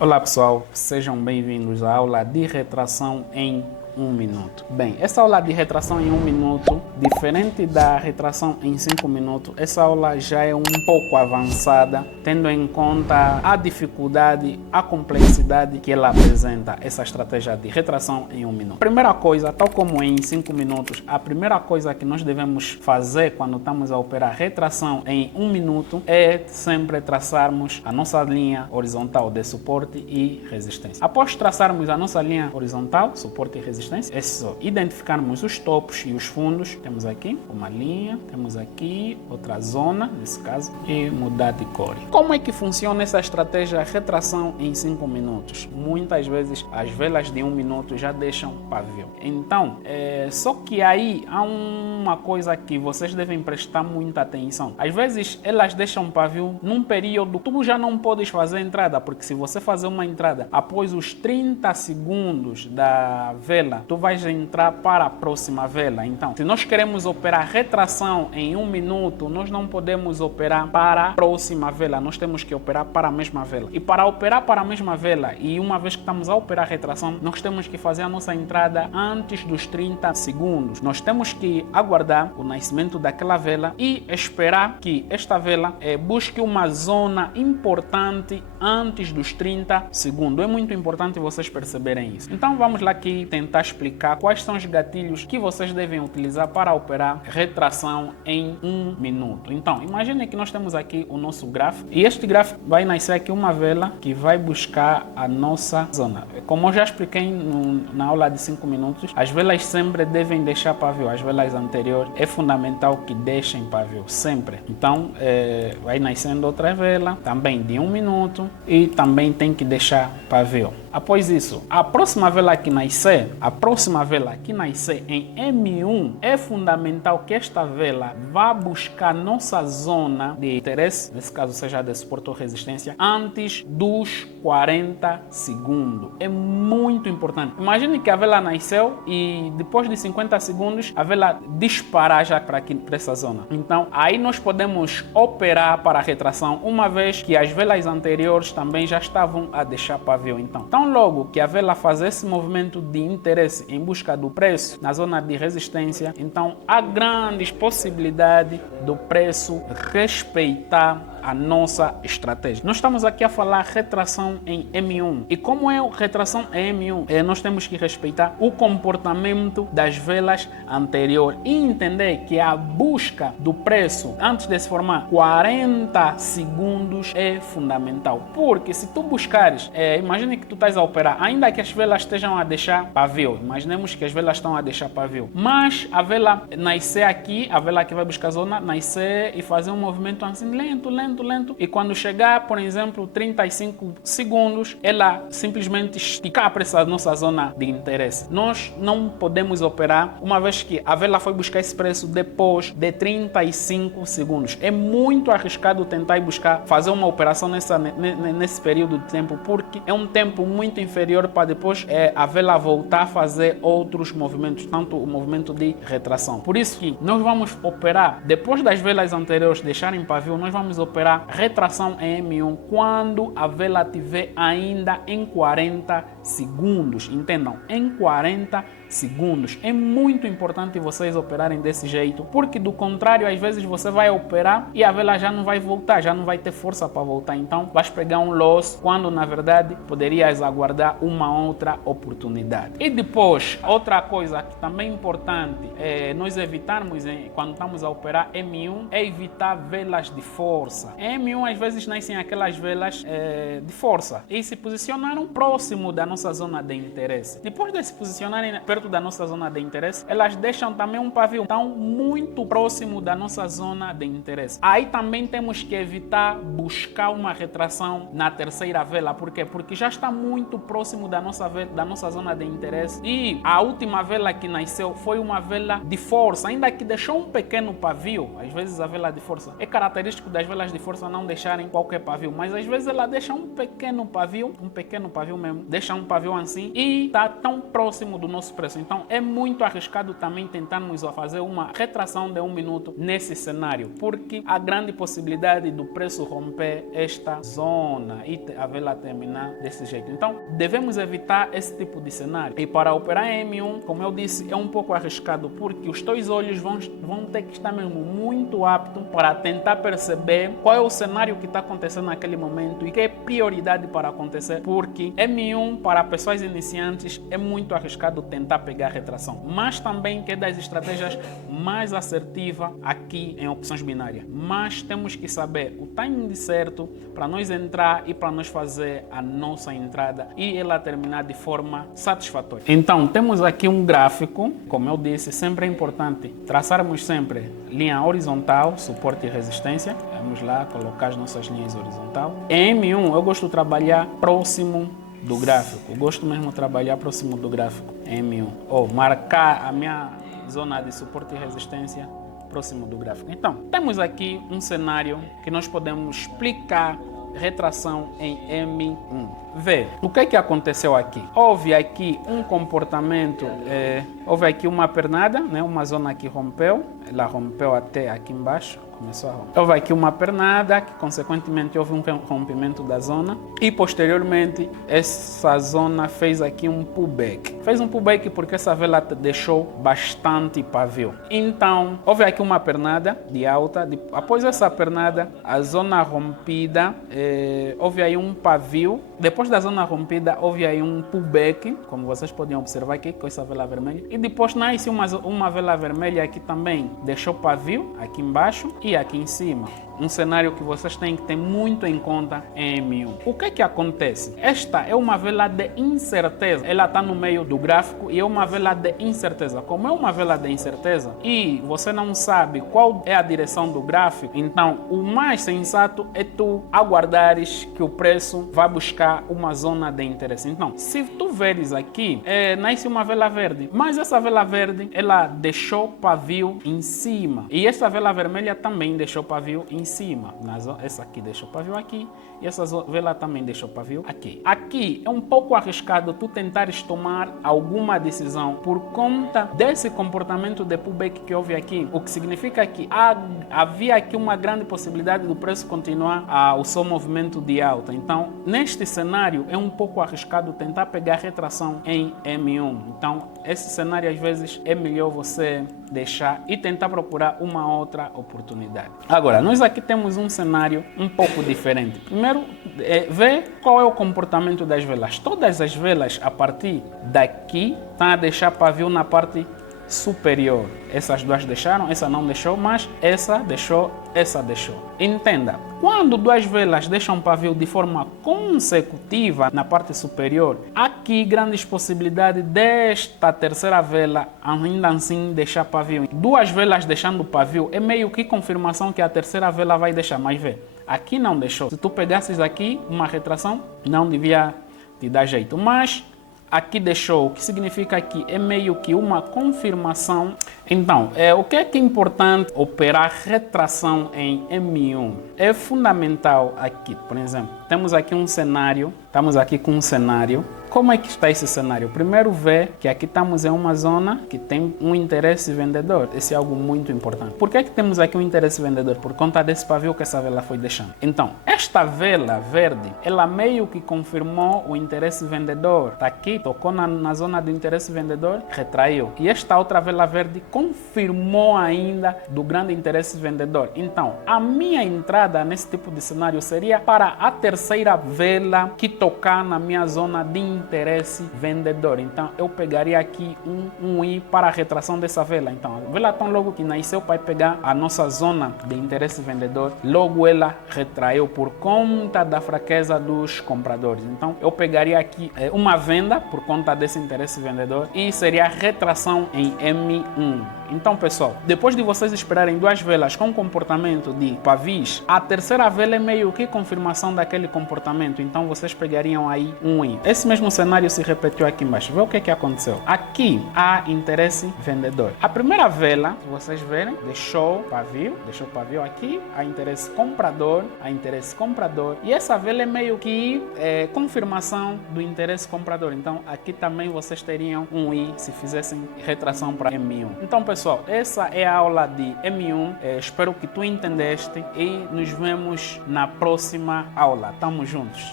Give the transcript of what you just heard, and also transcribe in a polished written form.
Olá pessoal, sejam bem-vindos à aula de retração em 1 minuto. Bem, essa aula de retração em 1 minuto, diferente da retração em 5 minutos, essa aula já é um pouco avançada, tendo em conta a dificuldade, a complexidade que ela apresenta, essa estratégia de retração em 1 minuto. Primeira coisa, tal como em 5 minutos, a primeira coisa que nós devemos fazer quando estamos a operar retração em 1 minuto é sempre traçarmos a nossa linha horizontal de suporte e resistência. Após traçarmos a nossa linha horizontal, suporte e resistência, é só identificarmos os topos e os fundos. Temos aqui uma linha, temos aqui outra zona, nesse caso, e mudar de cor. Como é que funciona essa estratégia retração em 5 minutos? Muitas vezes as velas de 1 minuto já deixam pavio. Então, só que aí há uma coisa que vocês devem prestar muita atenção. Às vezes elas deixam pavio num período tu já não podes fazer entrada, porque se você fazer uma entrada após os 30 segundos da vela, tu vais entrar para a próxima vela. Então, se nós queremos operar retração em 1 minuto, nós não podemos operar para a próxima vela, nós temos que operar para a mesma vela. E para operar para a mesma vela, e uma vez que estamos a operar retração, nós temos que fazer a nossa entrada antes dos 30 segundos. Nós temos que aguardar o nascimento daquela vela e esperar que esta vela busque uma zona importante antes dos 30 segundos. É muito importante vocês perceberem isso. Então vamos lá aqui tentar explicar quais são os gatilhos que vocês devem utilizar para operar retração em 1 minuto. Então, imagine que nós temos aqui o nosso gráfico e este gráfico vai nascer aqui uma vela que vai buscar a nossa zona. Como eu já expliquei na aula de 5 minutos, as velas sempre devem deixar pavio. As velas anteriores é fundamental que deixem pavio, sempre. Então, vai nascendo outra vela, também de 1 minuto, e também tem que deixar pavio. Após isso, a próxima vela que nascer em M1, é fundamental que esta vela vá buscar nossa zona de interesse, nesse caso seja de suporte ou resistência, antes dos 40 segundos. É muito importante. Imagine que a vela nasceu e depois de 50 segundos a vela disparar já para essa zona. Então, aí nós podemos operar para a retração, uma vez que as velas anteriores também já estavam a deixar pavio. Então, tão logo que a vela fazer esse movimento de interesse em busca do preço na zona de resistência, então há grandes possibilidades do preço respeitar a nossa estratégia. Nós estamos aqui a falar retração em M1. E como é retração em M1? Nós temos que respeitar o comportamento das velas anteriores e entender que a busca do preço antes de se formar 40 segundos é fundamental. Porque se tu buscares, imagine que tu estás a operar, ainda que as velas estejam a deixar pavio, imaginemos que as velas estão a deixar pavio, mas a vela nascer aqui, a vela que vai buscar a zona, nascer e fazer um movimento assim lento, e quando chegar, por exemplo, 35 segundos, ela simplesmente esticar para essa nossa zona de interesse. Nós não podemos operar uma vez que a vela foi buscar esse preço depois de 35 segundos. É muito arriscado tentar fazer uma operação nesse período de tempo, porque é um tempo muito inferior para depois a vela voltar a fazer outros movimentos, tanto o movimento de retração. Por isso que nós vamos operar, depois das velas anteriores deixarem pavio, nós vamos operar retração em M1 quando a vela estiver ainda em 40 segundos. Entendam, em 40 segundos. É muito importante vocês operarem desse jeito, porque do contrário, às vezes você vai operar e a vela já não vai voltar, já não vai ter força para voltar. Então, vais pegar um loss quando, na verdade, poderias aguardar uma outra oportunidade. E depois, outra coisa que também é importante nós evitarmos quando estamos a operar M1 é evitar velas de força. Em M1, às vezes, nascem aquelas velas de força e se posicionaram próximo da nossa zona de interesse. Depois de se posicionarem perto da nossa zona de interesse, elas deixam também um pavio, então muito próximo da nossa zona de interesse. Aí também temos que evitar buscar uma retração na terceira vela. Por quê? Porque já está muito próximo da nossa zona de interesse e a última vela que nasceu foi uma vela de força, ainda que deixou um pequeno pavio. Às vezes a vela de força é característico das velas de força não deixarem qualquer pavio, mas às vezes ela deixa um pequeno pavio mesmo, deixa um um pavio assim e está tão próximo do nosso preço. Então é muito arriscado também tentarmos fazer uma retração de 1 minuto nesse cenário, porque há grande possibilidade do preço romper esta zona e a vela terminar desse jeito. Então devemos evitar esse tipo de cenário. E para operar em M1, como eu disse, é um pouco arriscado, porque os teus olhos vão ter que estar mesmo muito aptos para tentar perceber qual é o cenário que está acontecendo naquele momento e que é prioridade para acontecer, porque M1 para pessoas iniciantes é muito arriscado tentar pegar retração, mas também que é das estratégias mais assertiva aqui em opções binárias. Mas temos que saber o timing certo para nós entrar e para nós fazer a nossa entrada e ela terminar de forma satisfatória. Então temos aqui um gráfico, como eu disse, sempre é importante traçarmos sempre linha horizontal, suporte e resistência. Vamos lá colocar as nossas linhas horizontal. Em M1 eu gosto de trabalhar próximo do gráfico. Eu gosto mesmo de trabalhar próximo do gráfico em M1. Ou marcar a minha zona de suporte e resistência próximo do gráfico. Então, temos aqui um cenário que nós podemos explicar retração em M1. Vê, o que é que aconteceu aqui? Houve aqui um comportamento, houve aqui uma pernada, né? Uma zona que rompeu, ela rompeu até aqui embaixo, começou a romper. Houve aqui uma pernada, que consequentemente houve um rompimento da zona e posteriormente essa zona fez aqui um pullback. Fez um pullback porque essa vela deixou bastante pavio. Então, houve aqui uma pernada de alta, após essa pernada, a zona rompida, houve aí um pavio. Depois da zona rompida, houve aí um pullback, como vocês podem observar aqui com essa vela vermelha. E depois nasce uma vela vermelha aqui também, deixou pavio aqui embaixo e aqui em cima. Um cenário que vocês têm que ter muito em conta em M1. O que é que acontece? Esta é uma vela de incerteza. Ela está no meio do gráfico e é uma vela de incerteza. Como é uma vela de incerteza e você não sabe qual é a direção do gráfico, então o mais sensato é tu aguardares que o preço vai buscar uma zona de interesse. Então, se tu veres aqui, nasce uma vela verde, mas essa vela verde, ela deixou pavio em cima. E essa vela vermelha também deixou pavio em cima. Essa aqui deixou pavio aqui e essa vela também deixou pavio aqui. Aqui é um pouco arriscado tu tentares tomar alguma decisão por conta desse comportamento de pullback que houve aqui, o que significa que havia aqui uma grande possibilidade do preço continuar o seu movimento de alta. Então, neste cenário é um pouco arriscado tentar pegar retração em M1. Então, esse cenário às vezes é melhor você deixar e tentar procurar uma outra oportunidade. Agora, nós aqui temos um cenário um pouco diferente. Primeiro, ver qual é o comportamento das velas. Todas as velas a partir daqui estão a deixar pavio na parte superior. Essas duas deixaram, essa não deixou, mas essa deixou, essa deixou. Entenda, quando duas velas deixam pavio de forma consecutiva na parte superior, aqui grandes possibilidades desta terceira vela ainda assim deixar pavio. Duas velas deixando pavio é meio que confirmação que a terceira vela vai deixar, mas vê, aqui não deixou. Se tu pegasses aqui uma retração, não devia te dar jeito, mas aqui deixou, o que significa que é meio que uma confirmação. Então, o que é importante operar retração em M1? É fundamental aqui, por exemplo, temos aqui um cenário, estamos aqui com um cenário. Como é que está esse cenário? Primeiro ver que aqui estamos em uma zona que tem um interesse vendedor. Esse é algo muito importante. Por que é que temos aqui um interesse vendedor? Por conta desse pavio que essa vela foi deixando. Então, esta vela verde, ela meio que confirmou o interesse vendedor. Está aqui, tocou na zona do interesse vendedor, retraiu. E esta outra vela verde confirmou ainda do grande interesse vendedor. Então, a minha entrada nesse tipo de cenário seria para a terceira vela que tocar na minha zona de interesse vendedor. Então eu pegaria aqui um I para a retração dessa vela. Então a vela tão logo que nasceu para pegar a nossa zona de interesse vendedor, logo ela retraiu por conta da fraqueza dos compradores. Então eu pegaria aqui uma venda por conta desse interesse vendedor e seria retração em M1. Então, pessoal, depois de vocês esperarem duas velas com comportamento de pavis, a terceira vela é meio que confirmação daquele comportamento. Então vocês pegariam aí um I. Esse mesmo cenário se repetiu aqui embaixo. Vê o que aconteceu. Aqui há interesse vendedor. A primeira vela, se vocês verem, deixou o pavio aqui, há interesse comprador, e essa vela é meio que confirmação do interesse comprador. Então aqui também vocês teriam um I se fizessem retração para M1. Então pessoal, essa é a aula de M1. Espero que tu entendeste e nos vemos na próxima aula. Tamo juntos.